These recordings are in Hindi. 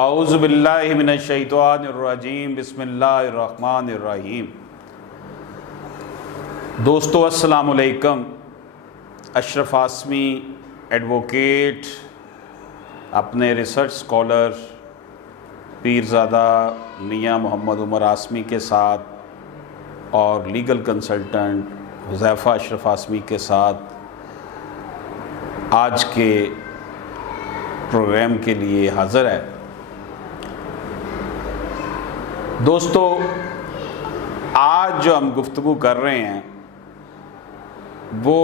औज़ु बिल्लाहि मिनश शैतानिर रजीम बिस्मिल्लाहिर रहमानिर रहीम। दोस्तों अस्सलामु अलैकुम। अशरफ आसमी एडवोकेट अपने रिसर्च स्कॉलर पीरज़ादा मियाँ मोहम्मद उमर आसमी के साथ और लीगल कंसल्टेंट हुज़ैफ़ा अशरफ आसमी के साथ आज के प्रोग्राम के लिए हाज़िर है। दोस्तों, आज जो हम गुफ्तगू कर रहे हैं वो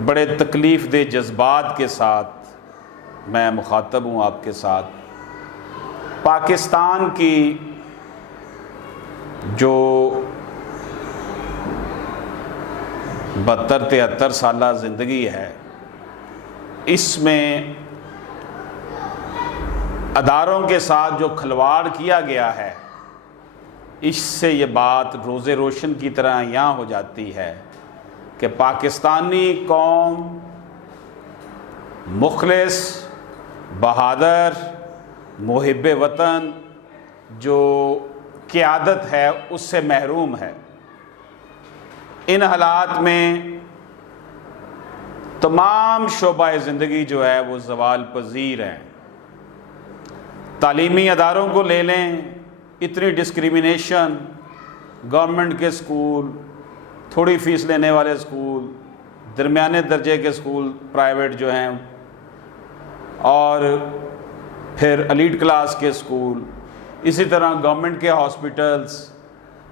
बड़े तकलीफ़ दे जज्बात के साथ मैं मुखातब हूँ आपके साथ। पाकिस्तान की जो 72-73 साला ज़िंदगी है, इसमें अदारों के साथ जो खिलवाड़ किया गया है, इससे ये बात रोज़े रोशन की तरह यहाँ हो जाती है कि पाकिस्तानी कौम मुखलिस, बहादुर, मुहिब वतन जो क़यादत है उससे महरूम है। इन हालात में तमाम शोबाए ज़िंदगी जो है वो ज़वाल पज़ीर हैं। तालीमी अदारों को ले लें, इतनी डिस्क्रिमिनेशन, गवर्नमेंट के स्कूल, थोड़ी फ़ीस लेने वाले स्कूल, दरमियाने दर्जे के स्कूल प्राइवेट जो हैं, और फिर एलीट क्लास के स्कूल, इसी तरह गवर्नमेंट के हॉस्पिटल्स,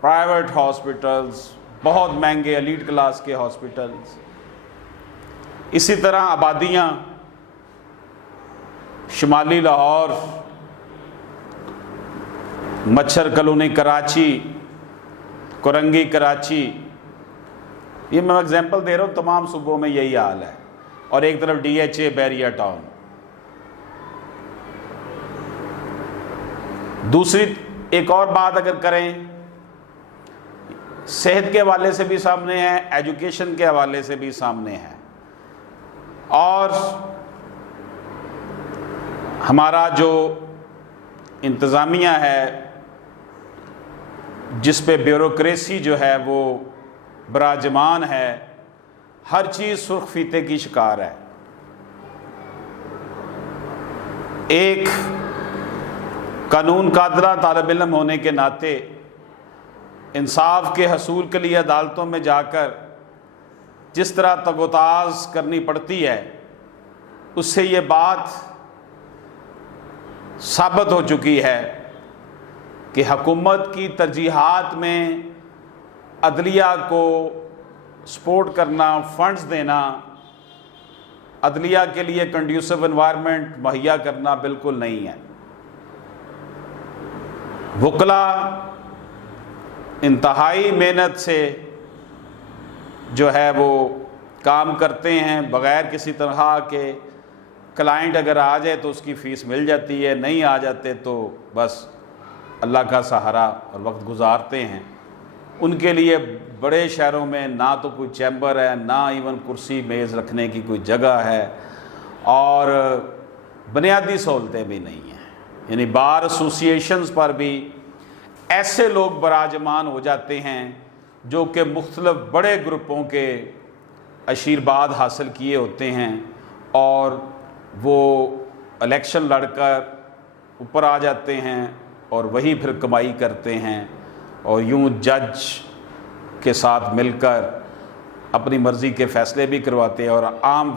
प्राइवेट हॉस्पिटल्स, बहुत महंगे एलीट क्लास के हॉस्पिटल्स, इसी तरह आबादियाँ, शुमाली लाहौर, मच्छर कॉलोनी कराची, कुरंगी कराची, ये मैं एग्जांपल दे रहा हूँ, तमाम सूबों में यही हाल है। और एक तरफ DHA बैरिया टाउन। दूसरी एक और बात अगर करें, सेहत के हवाले से भी सामने है, एजुकेशन के हवाले से भी सामने है, और हमारा जो इंतज़ामिया है जिस पे ब्यूरोक्रेसी जो है वो बराजमान है, हर चीज़ सुर्ख फीते की शिकार है। एक कानून कादरा तालिब इल्म होने के नाते इंसाफ के हसूल के लिए अदालतों में जाकर जिस तरह तगोताज करनी पड़ती है, उससे ये बात साबित हो चुकी है कि हुकूमत की तरजीहात में अदलिया को सपोर्ट करना, फंड्स देना, अदलिया के लिए कंड्यूसिव एनवायरनमेंट मुहैया करना बिल्कुल नहीं है। वकला इंतहाई मेहनत से जो है वो काम करते हैं, बग़ैर किसी तरह के क्लाइंट अगर आ जाए तो उसकी फ़ीस मिल जाती है, नहीं आ जाते तो बस अल्लाह का सहारा और वक्त गुजारते हैं। उनके लिए बड़े शहरों में ना तो कोई चैम्बर है, ना इवन कुर्सी मेज़ रखने की कोई जगह है, और बुनियादी सहूलतें भी नहीं हैं। यानी बार एसोसिएशंस पर भी ऐसे लोग बराजमान हो जाते हैं जो कि मुख्तलिफ बड़े ग्रुपों के आशीर्वाद हासिल किए होते हैं, और वो इलेक्शन लड़कर ऊपर आ जाते हैं और वही फिर कमाई करते हैं, और यूं जज के साथ मिलकर अपनी मर्ज़ी के फ़ैसले भी करवाते हैं, और आम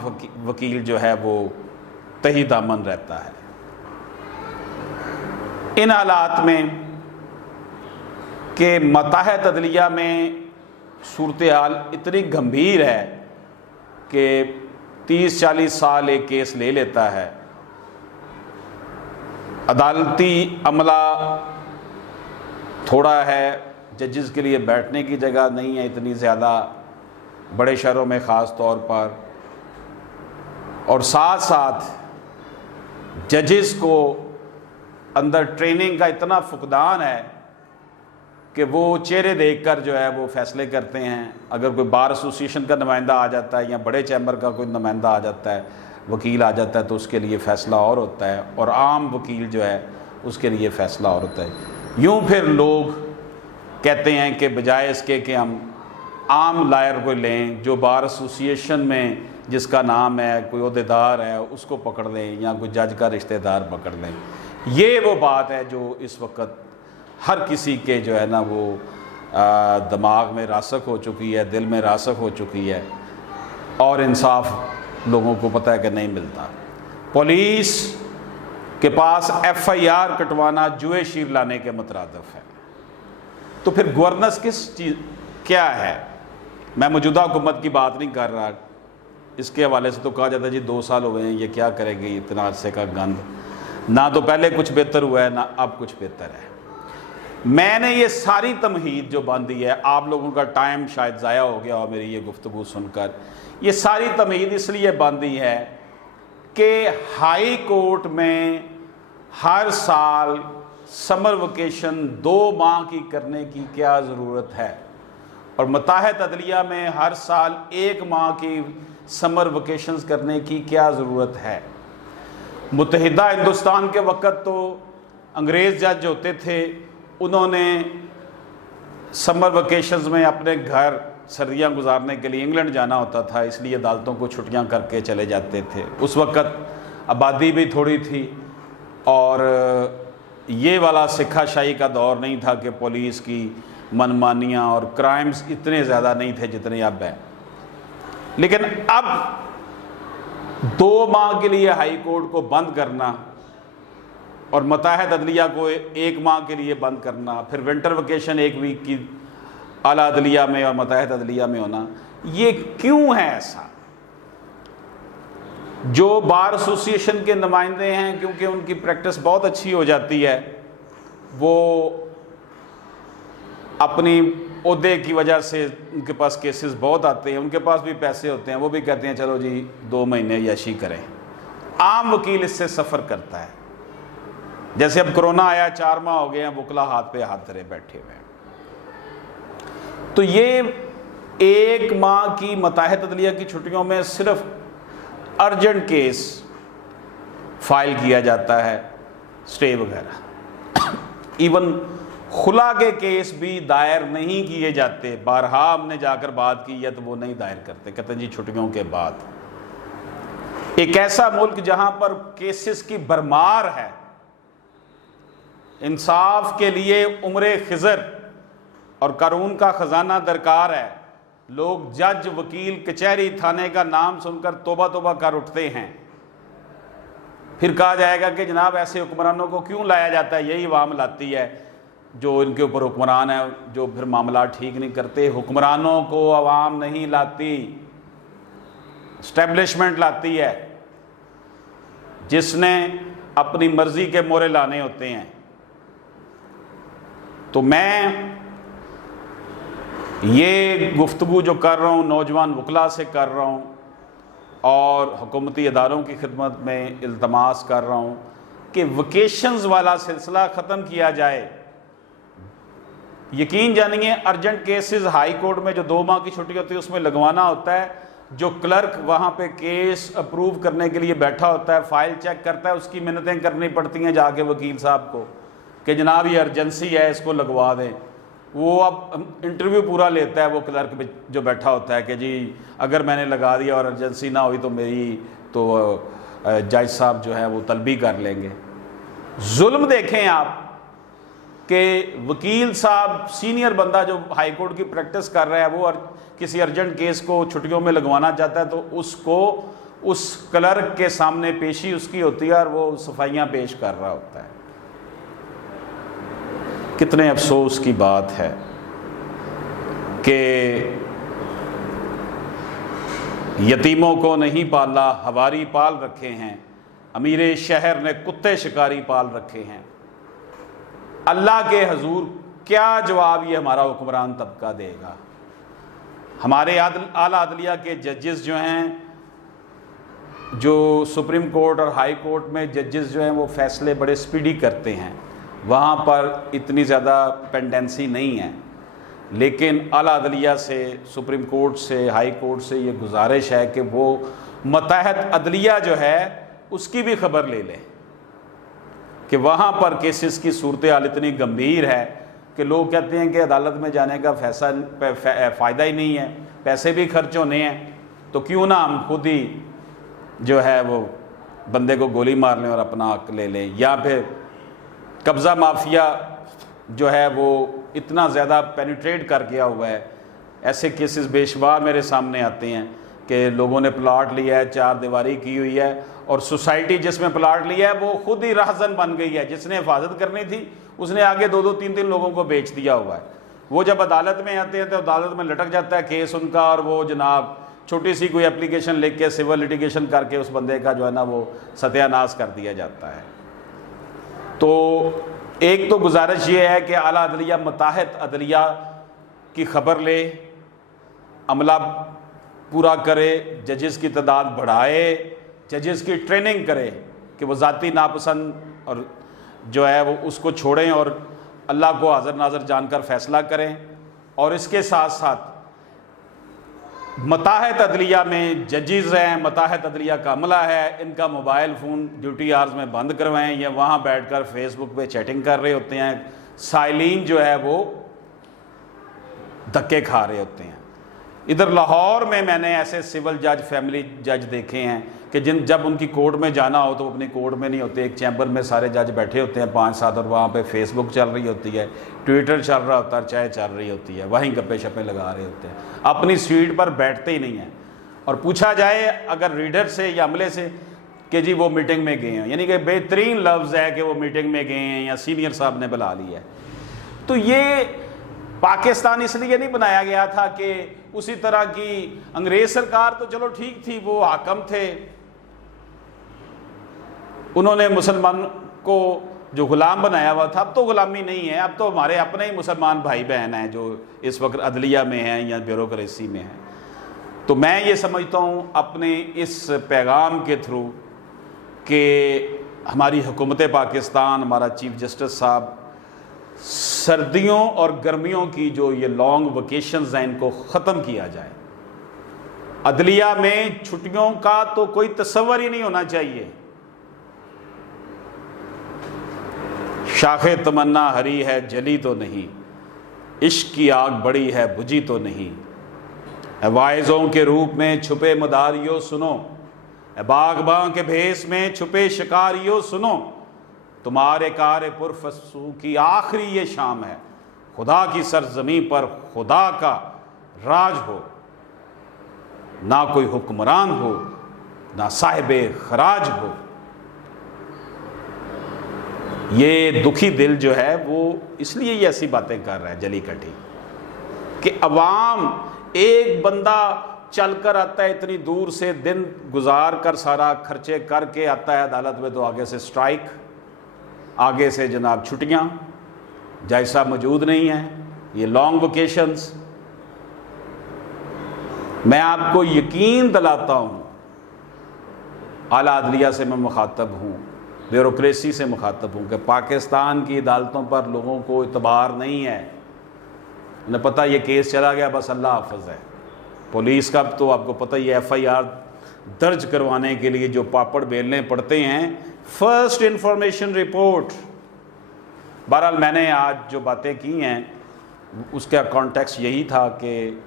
वकील जो है वो तही दामन रहता है। इन हालात में कि मताहत अदलिया में सूरत हाल इतनी गंभीर है कि 30-40 साल एक केस ले लेता है, अदालती अमला थोड़ा है, जजेस के लिए बैठने की जगह नहीं है इतनी ज़्यादा बड़े शहरों में ख़ास तौर पर, और साथ साथ जजेस को अंदर ट्रेनिंग का इतना फुकदान है कि वो चेहरे देखकर जो है वो फ़ैसले करते हैं। अगर कोई बार एसोसिएशन का नुमाइंदा आ जाता है या बड़े चैम्बर का कोई नुमाइंदा आ जाता है, वकील आ जाता है तो उसके लिए फ़ैसला और होता है, और आम वकील जो है उसके लिए फ़ैसला और होता है। यूँ फिर लोग कहते हैं कि बजाय इसके कि हम आम लायर को लें जो बार एसोसिएशन में जिसका नाम है, कोई ओहदेदार है, उसको पकड़ लें या कोई जज का रिश्तेदार पकड़ लें। ये वो बात है जो इस वक्त हर किसी के जो है ना वो दिमाग में रासख हो चुकी है, दिल में रासख हो चुकी है, और इंसाफ लोगों को पता है कि नहीं मिलता। पुलिस के पास FIR कटवाना जुए शीर लाने के मुतरादिफ है। तो फिर गवर्नेंस किस चीज़ क्या है? मैं मौजूदा हुकूमत की बात नहीं कर रहा, इसके हवाले से तो कहा जाता है जी 2 साल हुए हैं, ये क्या करेगी, इतना अरसे का गंद, ना तो पहले कुछ बेहतर हुआ है ना अब कुछ बेहतर है। मैंने ये सारी तमहीद जो बांधी है, आप लोगों का टाइम शायद ज़ाया हो गया हो मेरी ये गुफ्तगू सुनकर, ये सारी तमहीद इसलिए बांधी है कि हाई कोर्ट में हर साल समर वेकेशन 2 माह की करने की क्या ज़रूरत है, और मुताहिद अदलिया में हर साल 1 माह की समर वेकेशंस करने की क्या ज़रूरत है। मुत्तहिदा हिंदुस्तान के वक़्त तो अंग्रेज़ जज होते थे, उन्होंने समर वेकेशंस में अपने घर सर्दियाँ गुजारने के लिए इंग्लैंड जाना होता था, इसलिए अदालतों को छुट्टियाँ करके चले जाते थे। उस वक़्त आबादी भी थोड़ी थी और ये वाला सिक्खाशाही का दौर नहीं था कि पुलिस की मनमानियाँ और क्राइम्स इतने ज़्यादा नहीं थे जितने अब हैं। लेकिन अब 2 माह के लिए हाई कोर्ट को बंद करना और मुताहिद अदलिया को 1 माह के लिए बंद करना, फिर विंटर वेकेशन 1 वीक की आला अदलिया में और मुताहिद अदलिया में होना, ये क्यों है ऐसा? जो बार एसोसिएशन के नुमाइंदे हैं, क्योंकि उनकी प्रैक्टिस बहुत अच्छी हो जाती है, वो अपनी ओहदे की वजह से उनके पास केसेस बहुत आते हैं, उनके पास भी पैसे होते हैं, वो भी कहते हैं चलो जी 2 महीने यशी करें। आम वकील इससे सफ़र करता है। जैसे अब कोरोना आया, 4 माह हो गए हैं, वकला हाथ पे हाथ धरे बैठे हुए हैं। तो ये 1 माह की मुताहिद अदलिया की छुट्टियों में सिर्फ अर्जेंट केस फाइल किया जाता है, स्टे वगैरह। इवन खुला के केस भी दायर नहीं किए जाते। बारहा हमने जाकर बात की है तो वो नहीं दायर करते, कहते हैं जी छुट्टियों के बाद। एक ऐसा मुल्क जहां पर केसेस की भरमार है, इंसाफ के लिए उम्रे खिजर और कानून का खजाना दरकार है, लोग जज, वकील, कचहरी, थाने का नाम सुनकर तौबा तौबा कर उठते हैं। फिर कहा जाएगा कि जनाब ऐसे हुक्मरानों को क्यों लाया जाता है? यही अवाम लाती है जो इनके ऊपर हुक्मरान है, जो फिर मामला ठीक नहीं करते। हुक्मरानों को अवाम नहीं लाती, एस्टेब्लिशमेंट लाती है, जिसने अपनी मर्जी के मोरे लाने होते हैं। तो मैं ये गुफ्तगू जो कर रहा हूँ नौजवान वकला से कर रहा हूँ और हुकूमती इदारों की खिदमत में इल्तमास कर रहा हूँ कि वेकेशंस वाला सिलसिला ख़त्म किया जाए। यकीन जानिए, अर्जेंट केसेस हाई कोर्ट में जो 2 माह की छुट्टी होती है उसमें लगवाना होता है। जो क्लर्क वहाँ पे केस अप्रूव करने के लिए बैठा होता है, फाइल चेक करता है, उसकी मिन्नतें करनी पड़ती हैं जाके वकील साहब को कि जनाब ये अर्जेंसी है, इसको लगवा दें। वो अब इंटरव्यू पूरा लेता है वो क्लर्क जो बैठा होता है कि जी अगर मैंने लगा दिया और अर्जेंसी ना हुई तो मेरी तो जज साहब जो है वो तलबी कर लेंगे। जुल्म देखें आप कि वकील साहब, सीनियर बंदा जो हाई कोर्ट की प्रैक्टिस कर रहा है, वो किसी अर्जेंट केस को छुट्टियों में लगवाना चाहता है तो उसको उस क्लर्क के सामने पेशी उसकी होती है और वो सफाइयाँ पेश कर रहा होता है। कितने अफसोस की बात है कि यतीमों को नहीं पाला, हवारी पाल रखे हैं, अमीर शहर ने कुत्ते शिकारी पाल रखे हैं। अल्लाह के हजूर क्या जवाब ये हमारा हुक्मरान तबका देगा? हमारे आला अदलिया के जजेस जो हैं, जो सुप्रीम कोर्ट और हाई कोर्ट में जजेस जो हैं, वो फैसले बड़े स्पीडी करते हैं, वहाँ पर इतनी ज़्यादा पेंडेंसी नहीं है। लेकिन आला अदलिया से, सुप्रीम कोर्ट से, हाई कोर्ट से ये गुजारिश है कि वो मतहत अदलिया जो है उसकी भी खबर ले लें कि वहाँ पर केसेस की सूरत हाल इतनी गंभीर है कि लोग कहते हैं कि अदालत में जाने का फ़ायदा ही नहीं है, पैसे भी खर्च होने हैं, तो क्यों ना हम खुद ही जो है वो बंदे को गोली मार लें और अपना हक ले लें। या फिर कब्ज़ा माफिया जो है वो इतना ज़्यादा पेनिट्रेट कर गया हुआ है, ऐसे केसेस बेशुमार मेरे सामने आते हैं कि लोगों ने प्लाट लिया है, चार दीवारी की हुई है, और सोसाइटी जिसमें प्लाट लिया है वो खुद ही राहजन बन गई है। जिसने हिफाजत करनी थी उसने आगे दो दो तीन तीन लोगों को बेच दिया हुआ है। वो जब अदालत में आते हैं तो अदालत में लटक जाता है केस उनका, और वो जनाब छोटी सी कोई एप्लीकेशन लिख के सिविल लिटिगेशन करके उस बंदे का जो है ना वो सत्यानाश कर दिया जाता है। तो एक तो गुजारिश ये है कि आला अदलिया मतहत अदलिया की खबर ले, अमला पूरा करे, जजेस की तादाद बढ़ाए, जजेस की ट्रेनिंग करे कि वो ज़ाती नापसंद और जो है वो उसको छोड़ें और अल्लाह को हाज़िर नाज़र जानकर फ़ैसला करें। और इसके साथ साथ मतहत अदलिया में जजेस हैं, मतहत अदलिया का अमला है, इनका मोबाइल फ़ोन ड्यूटी आवर्स में बंद करवाएं। या वहाँ बैठकर फेसबुक पे चैटिंग कर रहे होते हैं, साइलिन जो है वो धक्के खा रहे होते हैं। इधर लाहौर में मैंने ऐसे सिविल जज, फैमिली जज देखे हैं कि जब उनकी कोर्ट में जाना हो तो वो अपनी कोर्ट में नहीं होते, एक चैम्बर में सारे जज बैठे होते हैं 5-7, और वहाँ पे फेसबुक चल रही होती है, ट्विटर चल रहा होता है, चाय चल रही होती है, वहीं गप्पे शप्पे लगा रहे होते हैं, अपनी सीट पर बैठते ही नहीं हैं। और पूछा जाए अगर रीडर से या अमले से कि जी वो मीटिंग में गए हैं, यानी कि बेहतरीन लफ्ज़ है कि वो मीटिंग में गए हैं या सीनियर साहब ने बुला लिया है। तो ये पाकिस्तान इसलिए नहीं बनाया गया था कि उसी तरह की अंग्रेज सरकार तो चलो ठीक थी, वो हाकम थे, उन्होंने मुसलमान को जो गुलाम बनाया हुआ था। अब तो गुलामी नहीं है, अब तो हमारे अपने ही मुसलमान भाई बहन हैं जो इस वक्त अदलिया में हैं या ब्यूरोक्रेसी में हैं। तो मैं ये समझता हूँ अपने इस पैगाम के थ्रू कि हमारी हुकूमत पाकिस्तान, हमारा चीफ जस्टिस साहब, सर्दियों और गर्मियों की जो ये लॉन्ग वेकेशंस हैं इनको ख़त्म किया जाए। अदलिया में छुट्टियों का तो कोई तस्वर ही नहीं होना चाहिए। शाखे तमन्ना हरी है जली तो नहीं, इश्क की आग बड़ी है बुझी तो नहीं। वाइज़ों के रूप में छुपे मदारियों सुनो, बागबां के भेस में छुपे शिकारियों सुनो। तुम्हारे कार पुरफसू की आखिरी ये शाम है, खुदा की सरजमी पर खुदा का राज हो, ना कोई हुक्मरान हो ना साहिबे खराज हो। ये दुखी दिल जो है वो इसलिए ये ऐसी बातें कर रहा है जली कटी कि अवाम, एक बंदा चल कर आता है इतनी दूर से, दिन गुजार कर सारा खर्चे करके आता है अदालत में, तो आगे से स्ट्राइक, आगे से जनाब छुट्टियां, जज साहब मौजूद नहीं है, ये लॉन्ग वेकेशंस। मैं आपको यकीन दिलाता हूँ, आला अदलिया से मैं मुखातब हूँ, ब्यूरोक्रेसी से मुखातब हूँ कि पाकिस्तान की अदालतों पर लोगों को इतबार नहीं है। उन्हें पता ये केस चला गया बस अल्लाह हाफ़िज़ है। पुलिस का तो आपको पता ही है, FIR दर्ज करवाने के लिए जो पापड़ बेलने पड़ते हैं, फर्स्ट इंफॉर्मेशन रिपोर्ट। बहरहाल मैंने आज जो बातें की हैं उसका कॉन्टेक्स्ट यही था कि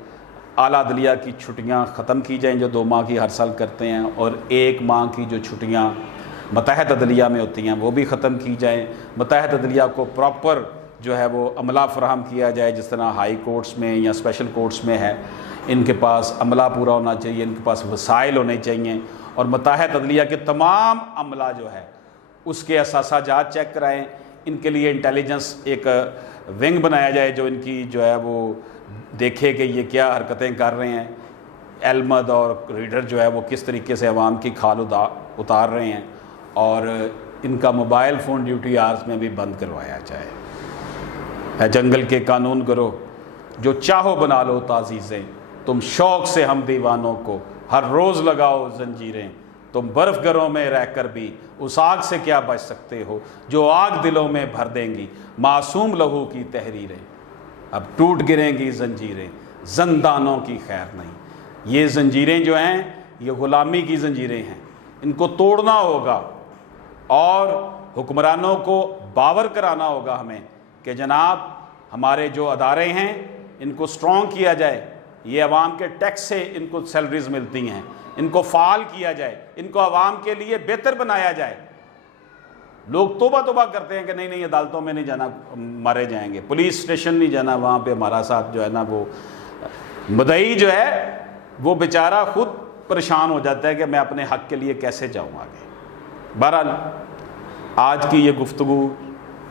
आला अदलिया की छुट्टियां ख़त्म की जाएं जो 2 माह की हर साल करते हैं, और 1 माह की जो छुट्टियां मतहत अदलिया में होती हैं वो भी ख़त्म की जाएं। मतहत अदलिया को प्रॉपर जो है वो अमला फराहम किया जाए, जिस तरह हाई कोर्ट्स में या स्पेशल कोर्ट्स में है, इनके पास अमला पूरा होना चाहिए, इनके पास वसाइल होने चाहिए। और मतहत अदलिया के तमाम अमला जो है उसके असासाजात चेक कराएँ, इनके लिए इंटेलिजेंस एक विंग बनाया जाए जो इनकी जो है वो देखे कि ये क्या हरकतें कर रहे हैं। एलमद और रीडर जो है वो किस तरीके से अवाम की खाल उतार रहे हैं, और इनका मोबाइल फ़ोन ड्यूटी आवर्स में भी बंद करवाया जाए। है जंगल के कानून करो, जो चाहो बना लो ताज़ीज़ें, तुम शौक़ से हम दीवानों को हर रोज़ लगाओ जंजीरें। तुम बर्फ़ घरों में रहकर भी उस आग से क्या बच सकते हो जो आग दिलों में भर देंगी मासूम लहू की तहरीरें। अब टूट गिरेंगी जंजीरें, ज़ंदानों की खैर नहीं। ये जंजीरें जो हैं ये ग़ुलामी की ज़ंजीरें हैं, इनको तोड़ना होगा और हुक्मरानों को बावर कराना होगा हमें कि जनाब हमारे जो अदारे हैं इनको स्ट्रॉन्ग किया जाए, ये अवाम के टैक्स से इनको सैलरीज मिलती हैं, इनको फ़ाल किया जाए, इनको अवाम के लिए बेहतर बनाया जाए। लोग तोबा तोबा करते हैं कि नहीं नहीं अदालतों में नहीं जाना, मारे जाएंगे, पुलिस स्टेशन नहीं जाना, वहाँ पे हमारा साथ जो है ना वो मुद्दई जो है वो बेचारा खुद परेशान हो जाता है कि मैं अपने हक़ के लिए कैसे जाऊँ आगे। बहरहाल आज की ये गुफ्तगू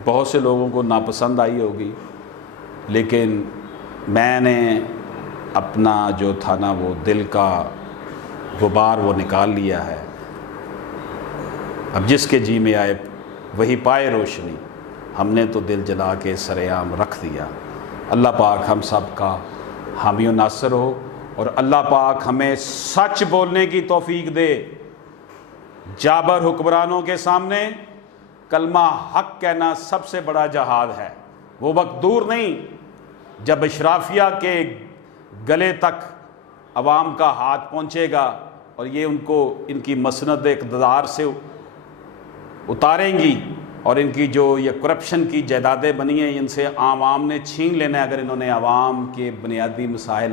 बहुत से लोगों को नापसंद आई होगी, लेकिन मैंने अपना जो था ना वो दिल का गुबार वो निकाल लिया है। अब जिसके जी में आए वही पाए रोशनी, हमने तो दिल जला के सरेआम रख दिया। अल्लाह पाक हम सब का हामी और नासर हो और अल्लाह पाक हमें सच बोलने की तौफीक दे। जाबर हुक्मरानों के सामने कलमा हक कहना सबसे बड़ा जहाद है। वो वक्त दूर नहीं जब अशराफिया के गले तक अवाम का हाथ पहुँचेगा और ये उनको इनकी मसनद इक़्तिदार से उतारेंगी और इनकी जो ये करप्शन की जायदादें बनी हैं इनसे आवाम ने छीन लेना है अगर इन्होंने आवाम के बुनियादी मसाइल